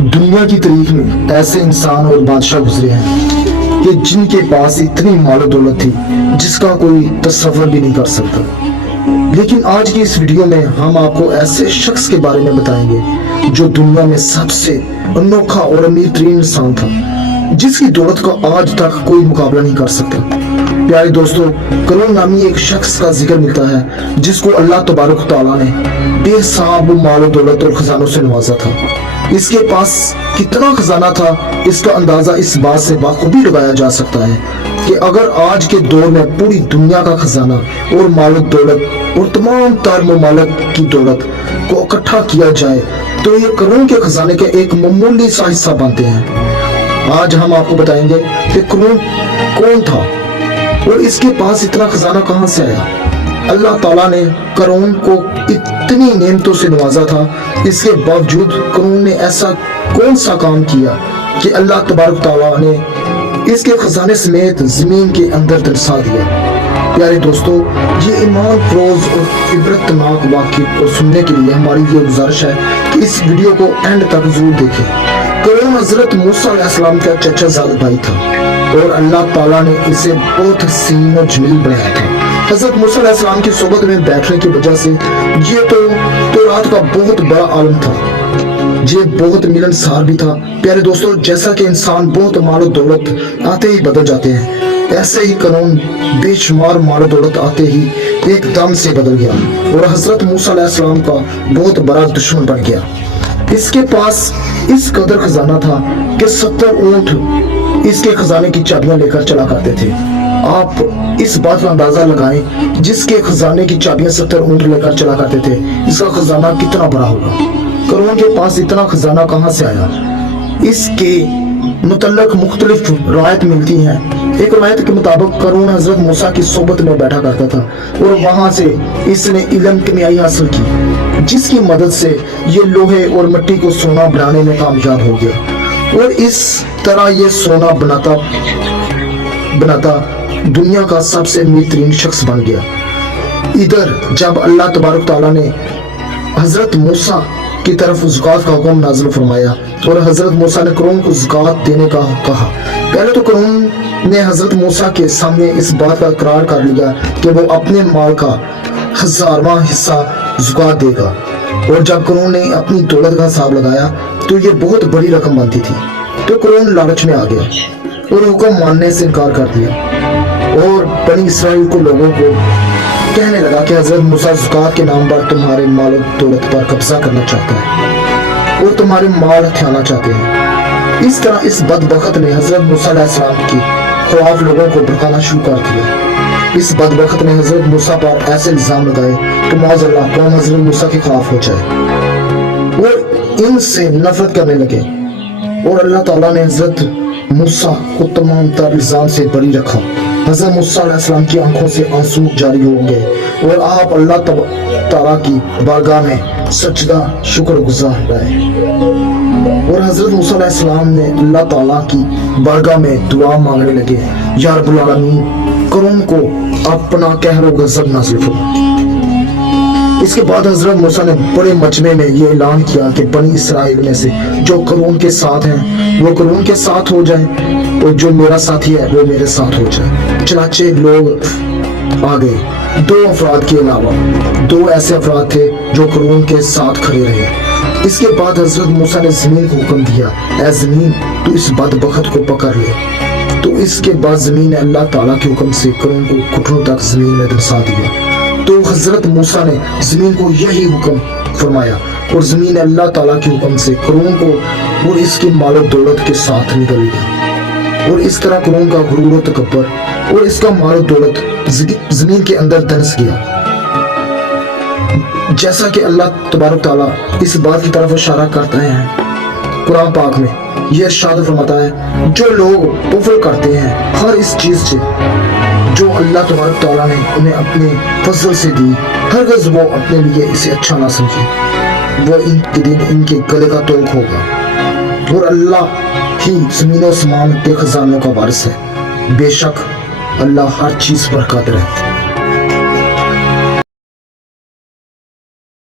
दुनिया की तारीख में ऐसे इंसान और बादशाह गुजरे हैं कि जिनके पास इतनी मालो दौलत थी जिसका कोई तस्वर भी नहीं कर सकता। लेकिन आज की इस वीडियो में हम आपको ऐसे शख्स के बारे में बताएंगे जो दुनिया में सबसे अनोखा और अमीर तरीन इंसान था, जिसकी दौलत का आज तक कोई मुकाबला नहीं कर सकता। प्यारे दोस्तों, करून नामी एक शख्स का जिक्र मिलता है जिसको अल्लाह तबारक तआला ने बेहिसाब मालो दौलत और खजानों से नवाजा था। इसके पास कितना खजाना था, इसका अंदाजा इस बात से बाखूबी लगाया जा सकता है कि अगर आज के दौर में पूरी दुनिया का खजाना और मालो दौलत और तमाम तार ममालिक की दौलत को इकट्ठा किया जाए तो ये करून के खजाने के एक मामूली सा हिस्सा बनते हैं। आज हम आपको बताएंगे कि करून कौन था और इसके पास इतना खजाना कहां से आया। अल्लाह ताला ने करून को इतनी नेमतों से नवाजा था, इसके बावजूद करून ने ऐसा कौन सा काम किया कि अल्लाह तबारक तआला ने इसके खजाने समेत जमीन के अंदर दरसा दिया। प्यारे दोस्तों, ये ईमान फरोज और इबरतनाक वाक़या को सुनने के लिए हमारी ये गुजारिश है कि इस वीडियो को एंड तक जरूर देखें। करून हजरत मूसा अलैहिस्सलाम का चचाज़ाद भाई था और अल्लाह ताला ने इसे बहुत हसीन और जमील बनाया था। हजरत मूसा अलैहिस्सलाम की सोबत में बैठने की वजह से ये तो रात का बहुत बड़ा आलम था, ये बहुत मिलनसार भी था। प्यारे दोस्तों, जैसा कि इंसान बहुत मालो दौलत आते ही बदल जाते हैं, ऐसे ही करून बेशुमार मालो दौलत आते ही एकदम से बदल गया और हजरत मूसा अलैहिस्सलाम का बहुत बड़ा दुश्मन बन गया। इसके पास इस कदर खजाना था कि 70 ऊंट इसके खजाने की चाबियां लेकर चला करते थे। आप इस बात का अंदाजा लगाएं, जिसके खजाने की चाबियां 70 ऊंट लेकर चला करते थे, इसका खजाना कितना बड़ा होगा। करून के पास इतना खजाना कहां से आया, इसके मुतल्लक मुख्तलिफ रवायत मिलती हैं। एक रवायत के मुताबिक करून हजरत मूसा की सोबत में बैठा करता था और वहां से इसने इल्म किमियाई हासिल की, जिसकी मदद से ये लोहे और मिट्टी को सोना बनाने में कामयाब हो गया और इस तरह ये सोना बनाता दुनिया का सबसे अमीर तरीन शख्स बन गया। इधर जब अल्लाह तबारक तआला ने हजरत मूसा की तरफ ज़कात का हुक्म नाज़िल फरमाया और हजरत मूसा ने करून को ज़कात देने का कहा, पहले तो करून ने हजरत मूसा के सामने इस बात का इकरार कर लिया कि वो अपने माल का 1000वां हिस्सा ज़कात देगा। और जब करून ने अपनी दौलत का हिसाब लगाया तो ये बहुत बड़ी रकम बनती थी, तो करून लालच में आ गया और हुक्म मानने से इनकार कर दिया और बनी इसराइल को लोगों को कहने लगा कि हजरत मूसा ज़कात के नाम पर तुम्हारे माल और दौलत पर कब्जा करना चाहता है और तुम्हारे माल हथियाना चाहते हैं। इस तरह इस बदबख्त ने हजरत मूसा अलैहिस्सलाम की ख्वाब लोगों को भड़काना शुरू कर दिया। इस बदबख्त ने हजरत मूसा पर ऐसे इल्जाम लगाए कि माज़अल्लाह कौम हजरत मूसा के खिलाफ हो जाए और इनसे नफरत करने लगे और अल्लाह ताला ने हजरत मूसा को तमाम तर इल्जाम से बरी रखा। हजरत मूसा अलैहिस्सलाम की आंखों से आंसू जारी हो गए और आप अल्लाह ताला की बारगाह में सजदा शुक्रगुजार रहे और हजरत मूसा अलैहिस्सलाम ने अल्लाह ताला की बारगाह में दुआ मांगने लगे, या रब्बुल आलमीन, करून को अपना कहर व गज़ब नाज़िल फरमा। इसके बाद हजरत मूसा ने बड़े मजमे में ये ऐलान किया कि बनी इसराइल में से जो करून के साथ हैं वो करून के साथ हो जाए और जो मेरा साथी है वो मेरे साथ हो जाए। चनाचे लोग आ गए। 2 अफराद के अलावा 2 ऐसे अफराद थे जो करून के साथ खड़े रहे। इसके बाद हजरत मूसा ने जमीन को हुक्म दिया, ऐ जमीन तू इस बदबख्त को पकड़ ले। तो इसके बाद जमीन ने अल्लाह ताला के हुक्म से करून को घुटनों तक जमीन में दरसा दिया। तो हजरत मूसा ने जमीन को यही हुक्म फरमाया और जमीन अल्लाह ताला के हुक्म से करून को और इसकी मालो दौलत के साथ निकल गया और इस तरह करून का गुरूर और तकब्बर और इसका मालो दौलत जमीन के अंदर दरस गया। जैसा कि अल्लाह तबारक तआला इस बात की तरफ इशारा करते हैं कुरान पाक में, यह इरशाद फरमाता है, जो लोग कुफ्र करते हैं हर इस चीज से जो अल्लाह तबारक तआला ने उन्हें अपने फजल से दी, हरगिज़ वो अपने लिए इसे अच्छा ना समझे, वो इनके दिन इनके गले का तोड़ होगा और अल्लाह ही ज़मीन और आसमान के खजानों का वारिस है। बेशक अल्लाह हर चीज पर कादिर है।